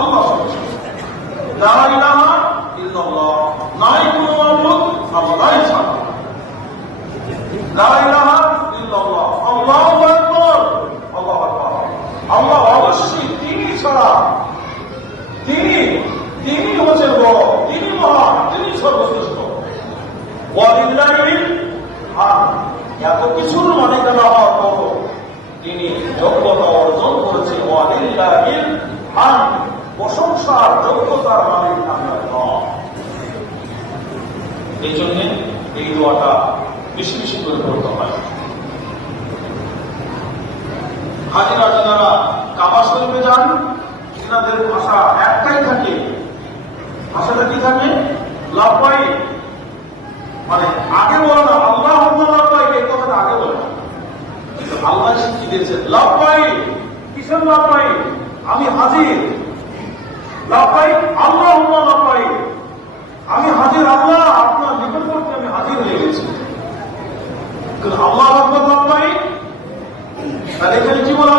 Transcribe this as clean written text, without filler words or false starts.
আল্লাহ লা ইলাহা ইল্লাল্লাহ, নাই কোনো মাবুদ আল্লাহই ছাড়া। লা ইলাহা ইল্লাল্লাহ, আল্লাহু আকবার, আল্লাহু আকবার। আল্লাহ অবশ্যই তিনি ছাড়া, তিনি হচ্ছেন বড়, তিনি মহান, তিনি সর্বশ্রেষ্ঠ। ওয়ালিল্লাহিল হামদ, এত কিছুর মালিকানা হওয়ার পর তিনি যোগ্যতা অর্জন করেছেন। ওয়ালিল্লাহিল হামদ, প্রশংসার যোগ্যতার মালিক আমি আল্লাহ। এই জন্য এই দোয়াটা বেশি বেশি করে করতে হয়। হাজিরা যারা কাবা শরীফে যান, এনাদের ভাষা একটাই থাকে। ভাষাটা কি থাকে? লাব্বাইক, মানে আগে বলে না আল্লাহ লাব্বাইক, এই কথাটা আগে বলে না, আল্লাহ শিখিয়ে দিয়েছেন লাব্বাইক। কিসের লাব্বাইক? আমি হাজির। লাব্বাইক আল্লাহুম্মা লাব্বাইক, আমি হাজির আল্লাহ, আপনার নিকটবর্তী আমি হাজির হয়ে গেছি। আল্লাহ আকবার লাব্বাইক, তাহলে এখানে কি বলা